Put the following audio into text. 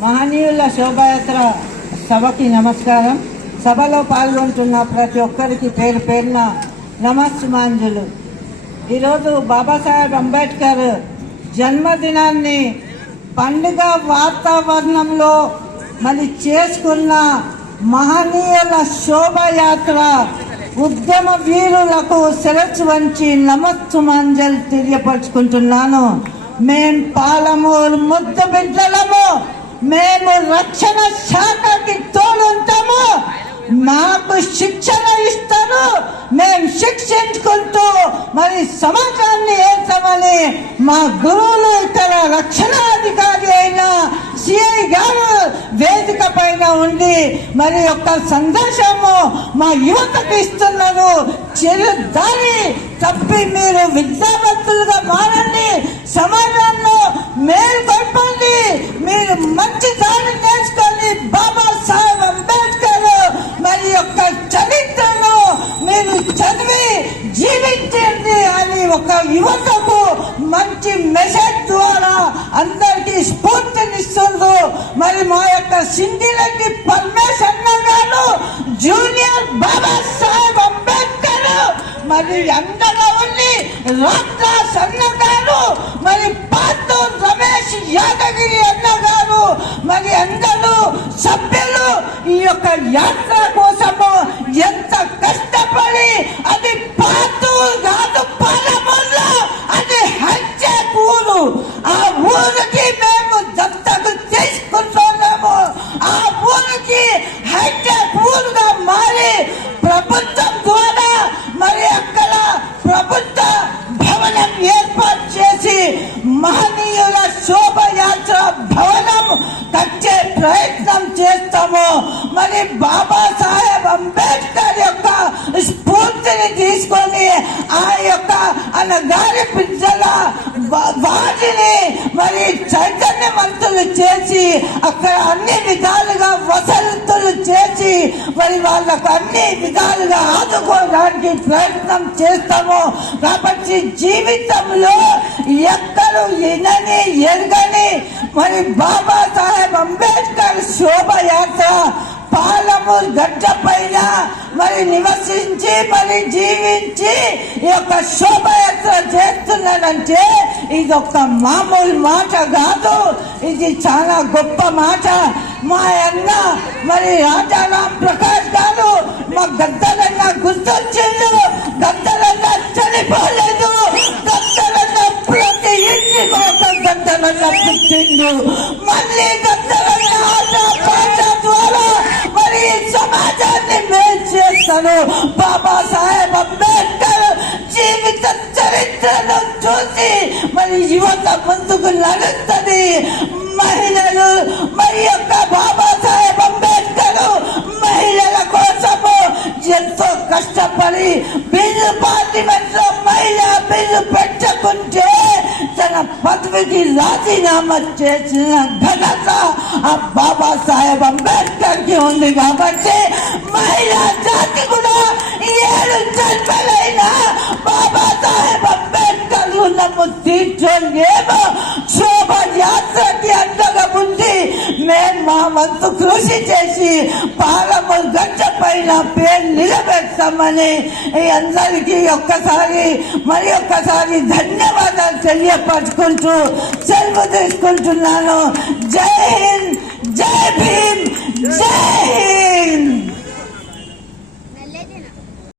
మహనీయుల శోభాయాత్ర సభకి నమస్కారం. సభలో పాల్గొంటున్న ప్రతి ఒక్కరికి పేరు పేరున నమస్సుమాంజులు. ఈరోజు బాబాసాహెబ్ అంబేద్కర్ జన్మదినాన్ని పండుగ వాతావరణంలో మరి చేసుకున్న మహనీయుల శోభాయాత్ర ఉద్యమ వీరులకు శిరస్సు వంచి నమస్సుమాంజలు తెలియపరుచుకుంటున్నాను. మేం పాలమూరు ముద్దు బిడ్డలము, మేము రక్షణ శాఖకి తోడుంటాము, మాకు శిక్షణ ఇస్తారు, మేము శిక్షించుకుంటూ మరి సమాజాన్ని ఏర్చమని మా గురువులు ఇక్కడ రక్షణ అధికారి అయిన సిఐ గారు వేదిక పైన ఉండి మరి యొక్క సందేశము మా యువతకు ఇస్తున్నారు. చిరుదారి తప్పి మీరు విద్యావంతులుగా మారండి, సమాజంలో మేల్కొల్పండి, మీరు మంచి దారి నేర్చుకొని బాబాసాహెబ్ అంబేద్కర్ మరి యొక్క చరిత్రను మీరు చదివి జీవించండి అని ఒక యువతకు మంచి మెసేజ్ ద్వారా అందరికీ స్ఫూర్తినిస్తుంది. మరి మా యొక్క సింగిరెడ్డి పరమేశ్వర గారు జూనియర్ బాబాసాహెబ్ అంబేద్కర్ మరి అండగా ఉండి రామదాస్ అన్న గారు, మరి పాతూరు రమేష్ యాదగిరి అన్న గారు, మరి అందరూ సభ్యులు ఈ యొక్క యాత్ర కోసము ఎంత కష్టపడి, అది పాతూరు కాదు పాలమూరులో, అది హైటెక్ ఊరు, ఆ ఊరికి మేము దత్తకు తీసుకుంటున్నాము. ఆ ఊరికి హైటెక్ ఊరుగా మారి ప్రభుత్వం ద్వారా మరి అక్కడ ప్రభుత్వ భవనం ఏర్పాటు చేసి మహనీయుల శోభయాత్ర భవనం కట్టే ప్రయత్నం చేస్తాము. మరి బాబాసాహెబ్ అంబేద్కర్ యొక్క స్ఫూర్తిని తీసుకొని ఆ యొక్క అనగారి పిల్లల వాటిని మరి చైతన్యవంతులు చేసి అక్కడ అన్ని విధాలుగా వసతులు చేసి మరి వాళ్ళకు అన్ని విధాలుగా ఆదుకోవడానికి ప్రయత్నం చేస్తాము. కాబట్టి జీవితంలో ఎక్కడు వినని ఎరగని మరి బాబాసాహెబ్ అంబేద్కర్ శోభయాత్ర పాలమూరు గడ్డ పైన మరి నివసించి మరి జీవించి ఈ యొక్క శోభయాత్ర చేస్తున్నాడంటే ఇది ఒక మామూలు మాట కాదు, ఇది చాలా గొప్ప మాట. మా అన్న మరి రాజారాం ప్రకాష్ గారు మా గద్దలన్న గుర్తొచ్చిండు, గద్దలన్న చనిపోలేదు, గద్దలన్న ప్రతి ఇంటికి ఒక గద్దలన్న పుట్టిండు. మళ్ళీ గద్దలన్న పాట ద్వారా మరి సమాజాన్ని మేలు చేస్తాను. బాబాసాహెబ్ అంబేద్కర్ జీవిత చరిత్రను చూసి మరి యువత ముందుకు నడుస్తుంది. మహిళలు మరి యొక్క బాబాసాహెబ్ అంబేద్కర్ మహిళల కోసము ఎంతో కష్టపడి బిల్లు పార్లమెంట్ లో మహిళా బిల్లు పెట్టకుంటే తన పదవికి రాజీనామా చేసిన ఘనత ఆ బాబాసాహెబ్ అంబేద్కర్ కి ఉంది. కాబట్టి మహిళా జాతి కూడా 7 జన్మలైన బాబాసాహెబ్ అంబేద్కర్ రుణము తీర్చలేమో. శోభయాత్రకి అండగా ఉంది మేము మా వంతు కృషి చేసి పాలమూరు గడ్డ పైన పేరు నిలబెడతామని అందరికీ మరి ఒక్కసారి ధన్యవాదాలు తెలియపరుచుకుంటూ సెలవు తీసుకుంటున్నాను. జై